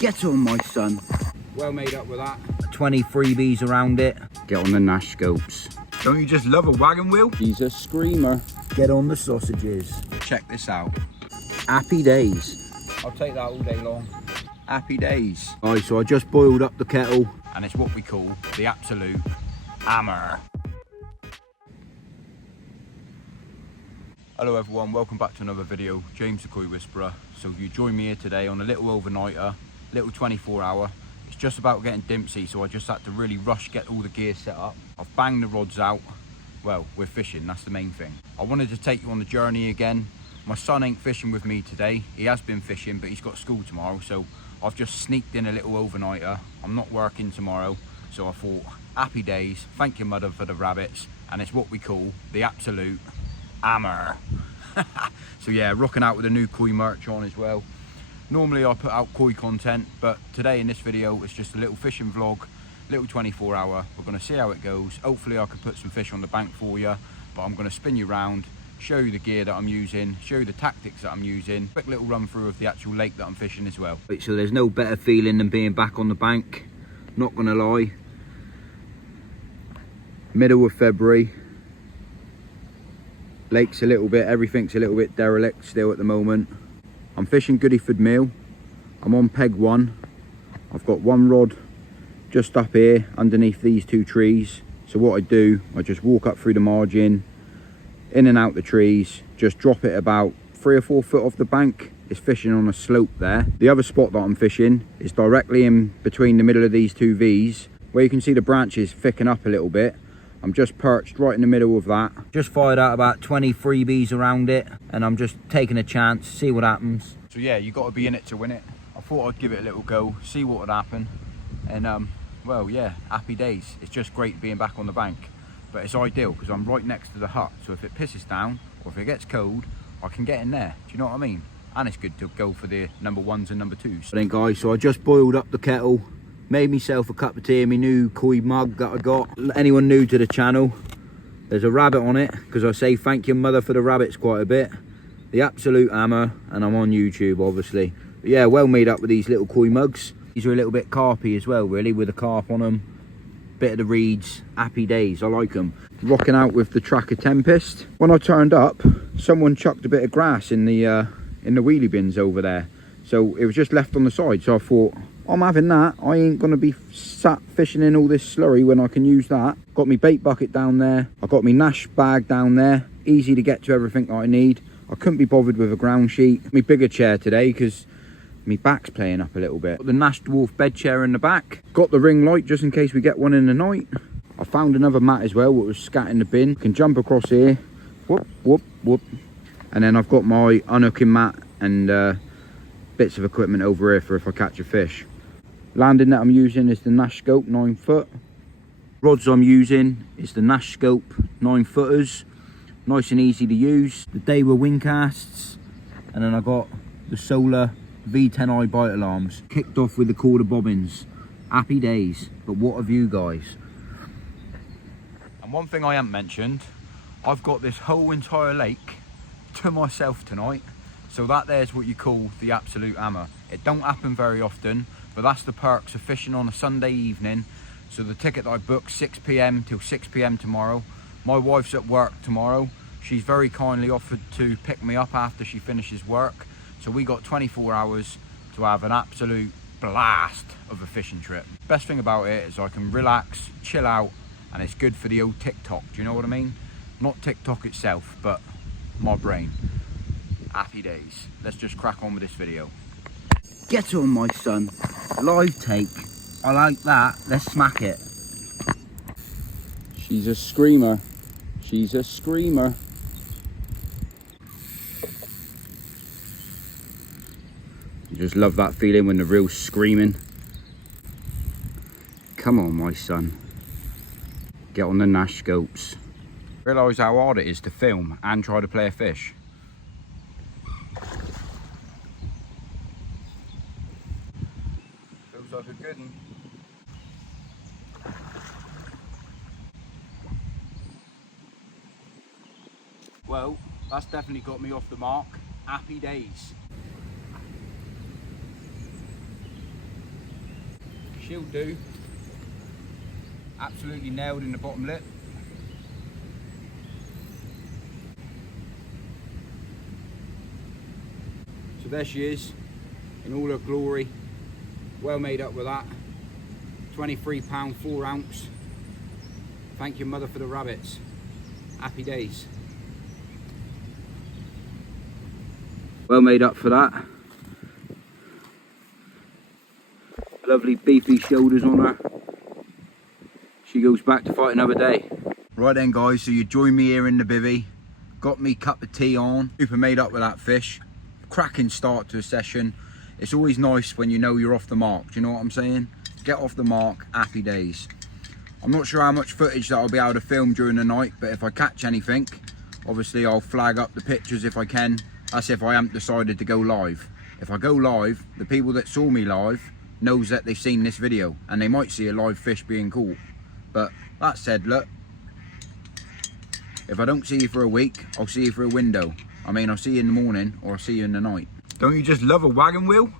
Get on, my son. Well made up with that. 20 freebies around it. Get on the Nash scopes. Don't you just love a wagon wheel? He's a screamer. Get on the sausages. Check this out. Happy days. I'll take that all day long. Happy days. Alright, so I just boiled up the kettle. And it's what we call the absolute hammer. Hello everyone, welcome back to another video. James the Koi Whisperer. So you join me here today on a little overnighter, little 24 hour. It's just about getting dimpsy, so I just had to really rush, get all the gear set up. I've banged the rods out. Well, we're fishing, that's the main thing. I wanted to take you on the journey again. My son ain't fishing with me today. He has been fishing, but he's got school tomorrow, so I've just sneaked in a little overnighter. I'm not working tomorrow, so I thought, happy days, thank your mother for the rabbits, and it's what we call the absolute hammer. So yeah, rocking out with the new koi merch on as well. Normally I put out koi content, but today in this video it's just a little fishing vlog, little 24 hour. We're going to see how it goes. Hopefully I can put some fish on the bank for you, but I'm going to spin you around, show you the gear that I'm using, show you the tactics that I'm using, quick little run through of the actual lake that I'm fishing as well. So there's no better feeling than being back on the bank, not gonna lie. Middle of February, lake's everything's a little bit derelict still at the moment. I'm fishing Goodiford meal. I'm on peg 1. I've got one rod just up here underneath these two trees. So what I do, I just walk up through the margin, in and out the trees, just drop it about 3 or 4 foot off the bank. It's fishing on a slope there. The other spot that I'm fishing is directly in between the middle of these two V's, where you can see the branches thicken up a little bit. I'm just perched right in the middle of that. Just fired out about 20 freebies around it, and I'm just taking a chance, see what happens. So yeah, you got to be in it to win it. I thought I'd give it a little go, see what would happen, and well yeah, happy days. It's just great being back on the bank, but it's ideal because I'm right next to the hut, so if it pisses down or if it gets cold, I can get in there. Do you know what I mean? And it's good to go for the number 1s and number 2s. Then guys, so I just boiled up the kettle, made myself a cup of tea in my new koi mug that I got. Anyone new to the channel, there's a rabbit on it, because I say thank your mother for the rabbits quite a bit. The absolute hammer, and I'm on YouTube obviously. But yeah, well made up with these little koi mugs. These are a little bit carpy as well, really, with a carp on them. Bit of the reeds, happy days, I like them. Rocking out with the Tracker Tempest. When I turned up, someone chucked a bit of grass in the wheelie bins over there. So it was just left on the side, so I thought, I'm having that. I ain't gonna be sat fishing in all this slurry when I can use that. Got me bait bucket down there. I got me Nash bag down there. Easy to get to everything that I need. I couldn't be bothered with a ground sheet. My bigger chair today because my back's playing up a little bit. Got the Nash Dwarf bed chair in the back. Got the ring light just in case we get one in the night. I found another mat as well, what was scat in the bin. Can jump across here. Whoop, whoop, whoop. And then I've got my unhooking mat and bits of equipment over here for if I catch a fish. Landing that I'm using is the Nash Scope 9 foot. Rods I'm using is the Nash Scope 9 footers. Nice and easy to use. The DEVON wing casts. And then I got the Solar V10i bite alarms. Kicked off with the quarter bobbins. Happy days. But what have you guys? And one thing I haven't mentioned, I've got this whole entire lake to myself tonight. So that there's what you call the absolute hammer. It don't happen very often, but that's the perks of fishing on a Sunday evening. So the ticket that I booked, 6 PM till 6 PM tomorrow. My wife's at work tomorrow. She's very kindly offered to pick me up after she finishes work. So we got 24 hours to have an absolute blast of a fishing trip. Best thing about it is I can relax, chill out, and it's good for the old TikTok. Do you know what I mean? Not TikTok itself, but my brain. Happy days. Let's just crack on with this video. Get on, my son. Live take. I like that. Let's smack it. She's a screamer. She's a screamer. You just love that feeling when the reel's screaming. Come on, my son. Get on the Nash scopes. Realise how hard it is to film and try to play a fish. Feels like a good one. Well, that's definitely got me off the mark. Happy days. She'll do. Absolutely nailed in the bottom lip. So there she is in all her glory. Well made up with that. £23, 4 ounce. Thank you, mother, for the rabbits. Happy days. Well made up for that. Lovely beefy shoulders on her. She goes back to fight another day. Right then guys, so you join me here in the bivvy. Got me cup of tea on. Super made up with that fish. Cracking start to a session. It's always nice when you know you're off the mark. Do you know what I'm saying? Get off the mark, happy days. I'm not sure how much footage that I'll be able to film during the night, but if I catch anything, obviously I'll flag up the pictures if I can. That's if I haven't decided to go live. If I go live, the people that saw me live knows that they've seen this video, and they might see a live fish being caught. But that said, look, if I don't see you for a week, I'll see you for a window. I mean, I'll see you in the morning or I'll see you in the night. Don't you just love a wagon wheel?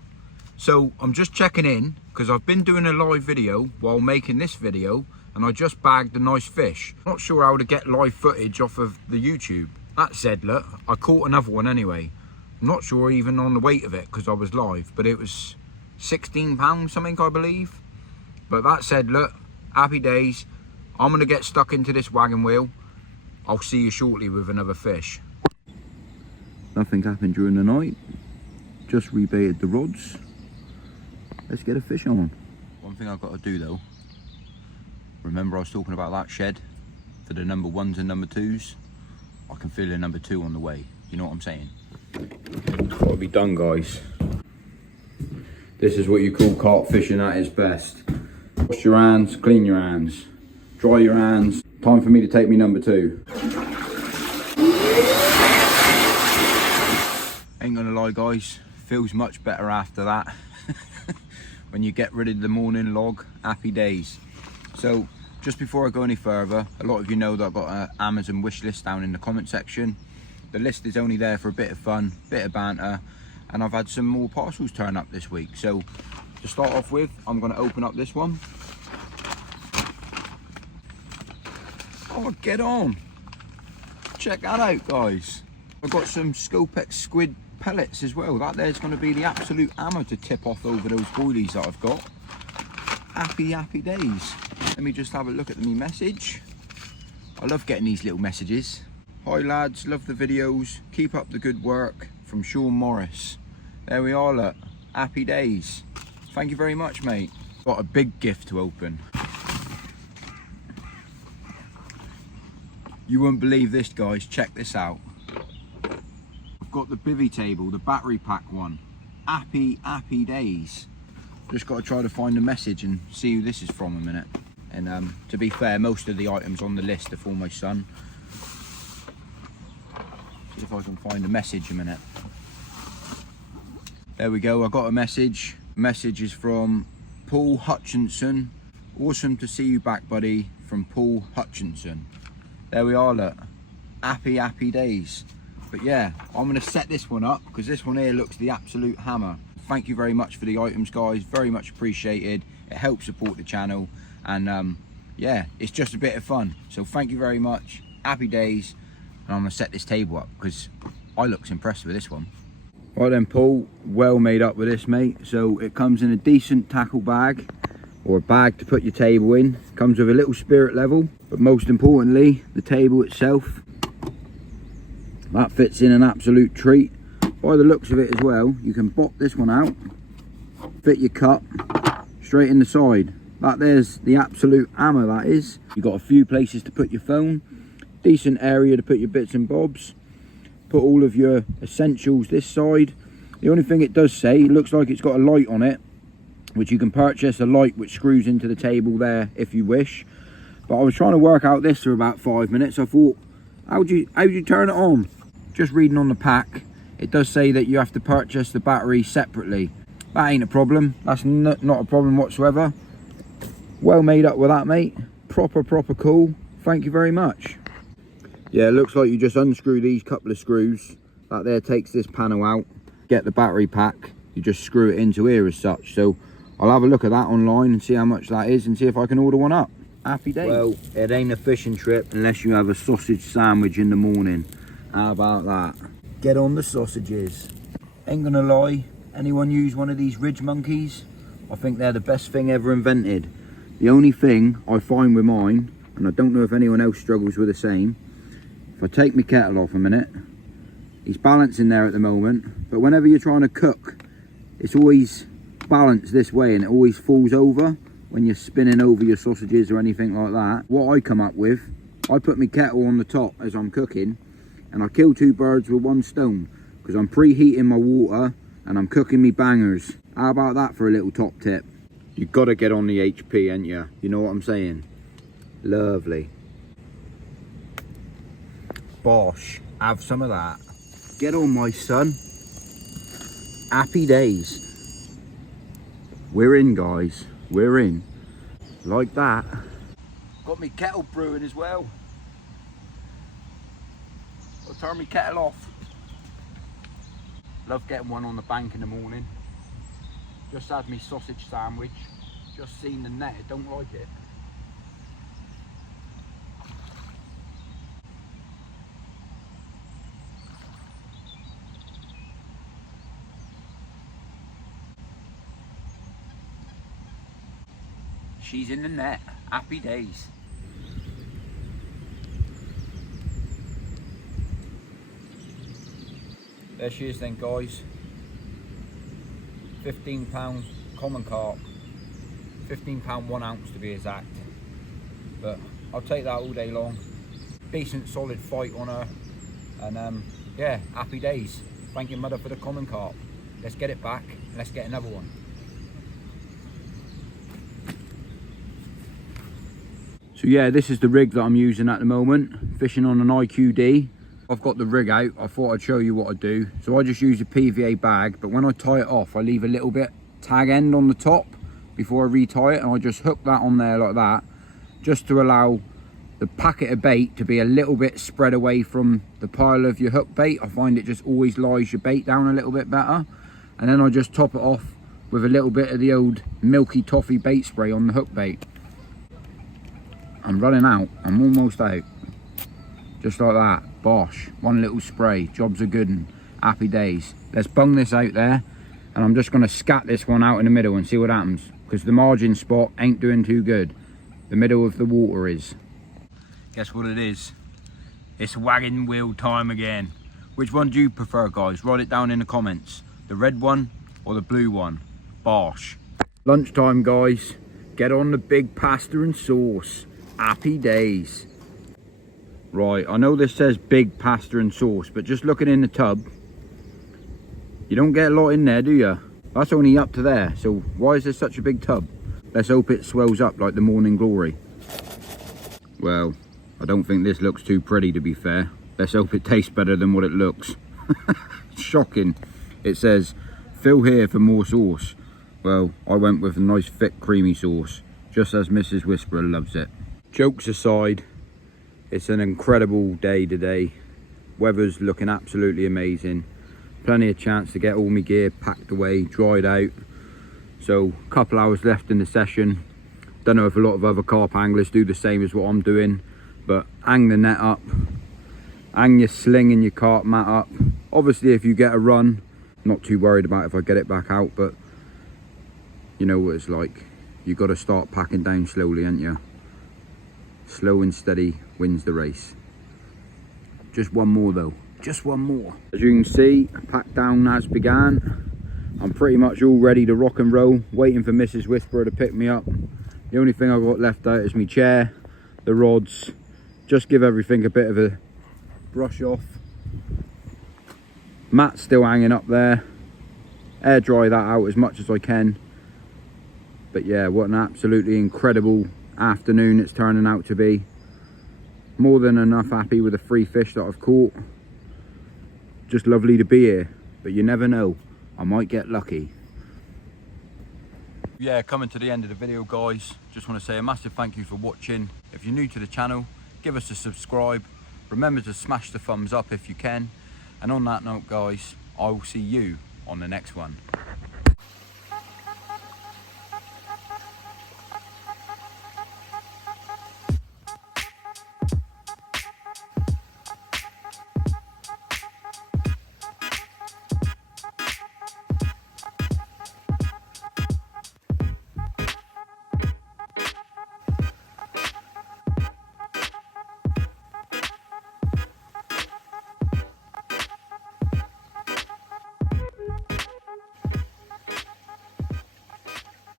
So I'm just checking in because I've been doing a live video while making this video, and I just bagged a nice fish. Not sure how to get live footage off of the YouTube. That said, look, I caught another one anyway. I'm not sure even on the weight of it because I was live, but it was 16 pounds something, I believe. But that said, look, happy days. I'm gonna get stuck into this wagon wheel. I'll see you shortly with another fish. Nothing happened during the night. Just rebaited the rods. Let's get a fish on. One thing I've got to do though, remember I was talking about that shed for the number 1s and number 2s? I can feel a number 2 on the way. You know what I'm saying? It's got to be done, guys. This is what you call carp fishing at its best. Wash your hands, clean your hands, dry your hands. Time for me to take me number 2. Ain't gonna lie guys, feels much better after that. When you get rid of the morning log, happy days. So just before I go any further, a lot of you know that I've got an Amazon wish list down in the comment section. The list is only there for a bit of fun, bit of banter, and I've had some more parcels turn up this week. So to start off with, I'm going to open up this one. Oh, get on. Check that out, guys. I've got some Scopex squid pellets as well. That there's going to be the absolute ammo to tip off over those boilies that I've got. Happy days. Let me just have a look at the message. I love getting these little messages. Hi lads, love the videos. Keep up the good work. From Sean Morris. There we are, look. Happy days. Thank you very much, mate. Got a big gift to open. You won't believe this, guys. Check this out. I've got the bivvy table, the battery pack one. Happy days. Just got to try to find a message and see who this is from a minute. And to be fair, most of the items on the list are for my son. See if I can find a message a minute. There we go, I got a message. Message is from Paul Hutchinson. Awesome to see you back, buddy. From Paul Hutchinson. There we are, look. Happy days. But yeah, I'm going to set this one up because this one here looks the absolute hammer. Thank you very much for the items, guys. Very much appreciated. It helps support the channel. And yeah, it's just a bit of fun. So thank you very much. Happy days. And I'm going to set this table up because I looks impressed with this one. Right then, Paul. Well made up with this, mate. So it comes in a decent tackle bag, or a bag to put your table in. Comes with a little spirit level. But most importantly, the table itself. That fits in an absolute treat. By the looks of it as well, you can pop this one out, fit your cup straight in the side. That there's the absolute hammer, that is. You've got a few places to put your phone, decent area to put your bits and bobs, put all of your essentials this side. The only thing it does say, it looks like it's got a light on it, which you can purchase a light which screws into the table there if you wish. But I was trying to work out this for about 5 minutes. I thought, how'd you turn it on? Just reading on the pack, it does say that you have to purchase the battery separately. That ain't a problem. That's not a problem whatsoever. Well made up with that, mate. Proper cool. Thank you very much. Yeah, it looks like you just unscrew these couple of screws. That there takes this panel out. Get the battery pack. You just screw it into here as such. So I'll have a look at that online and see how much that is and see if I can order one up. Happy days. Well, it ain't a fishing trip unless you have a sausage sandwich in the morning. How about that? Get on the sausages. Ain't gonna lie, anyone use one of these ridge monkeys? I think they're the best thing ever invented. The only thing I find with mine, and I don't know if anyone else struggles with the same, if I take my kettle off a minute, he's balancing there at the moment, but whenever you're trying to cook, it's always balanced this way and it always falls over when you're spinning over your sausages or anything like that. What I come up with, I put my kettle on the top as I'm cooking, and I kill two birds with one stone, because I'm preheating my water and I'm cooking me bangers. How about that for a little top tip? You gotta get on the HP, ain't you? You know what I'm saying? Lovely. Bosh, have some of that. Get on, my son. Happy days. We're in, guys. We're in. Like that. Got me kettle brewing as well. I'll turn my kettle off. Love getting one on the bank in the morning. Just had me sausage sandwich. Just seen the net, don't like it. She's in the net. Happy days. There she is then, guys. £15 common carp. £15 1 ounce to be exact. But I'll take that all day long. Decent solid fight on her. And yeah, happy days. Thank you, mother, for the common carp. Let's get it back and let's get another one. So yeah, this is the rig that I'm using at the moment, fishing on an IQD. I've got the rig out, I thought I'd show you what I do. So I just use a PVA bag, but when I tie it off, I leave a little bit tag end on the top before I retie it, and I just hook that on there like that, just to allow the packet of bait to be a little bit spread away from the pile of your hook bait. I find it just always lies your bait down a little bit better. And then I just top it off with a little bit of the old milky toffee bait spray on the hook bait. I'm running out, I'm almost out. Just like that, bosh, one little spray, jobs are good and happy days. Let's bung this out there, and I'm just gonna scat this one out in the middle and see what happens, because the margin spot ain't doing too good. The middle of the water is. Guess what it is? It's wagon wheel time again. Which one do you prefer, guys? Write it down in the comments. The red one or the blue one? Bosh. Lunchtime, guys. Get on the big pasta and sauce. Happy days. Right, I know this says big pasta and sauce, but just looking in the tub, you don't get a lot in there, do you? That's only up to there, so why is there such a big tub? Let's hope it swells up like the morning glory. Well, I don't think this looks too pretty, to be fair. Let's hope it tastes better than what it looks. Shocking. It says, fill here for more sauce. Well, I went with a nice thick creamy sauce, just as Mrs. Whisperer loves it. Jokes aside, it's an incredible day today. Weather's looking absolutely amazing. Plenty of chance to get all my gear packed away, dried out. So a couple hours left in the session. Don't know if a lot of other carp anglers do the same as what I'm doing, but hang the net up, hang your sling and your carp mat up. Obviously if you get a run, not too worried about if I get it back out, but you know what it's like. You got to start packing down slowly, ain't you? Slow and steady wins the race. Just one more though, just one more. As you can see, pack down as began. I'm pretty much all ready to rock and roll, waiting for Mrs. Whisperer to pick me up. The only thing I've got left out is my chair, the rods, just give everything a bit of a brush off. Mat's still hanging up there, air dry that out as much as I can. But yeah, what an absolutely incredible afternoon it's turning out to be. More than enough happy with the 3 fish that I've caught. Just lovely to be here, but you never know, I might get lucky. Yeah, coming to the end of the video, guys. Just want to say a massive thank you for watching. If you're new to the channel, give us a subscribe. Remember to smash the thumbs up if you can. And on that note, guys, I will see you on the next one.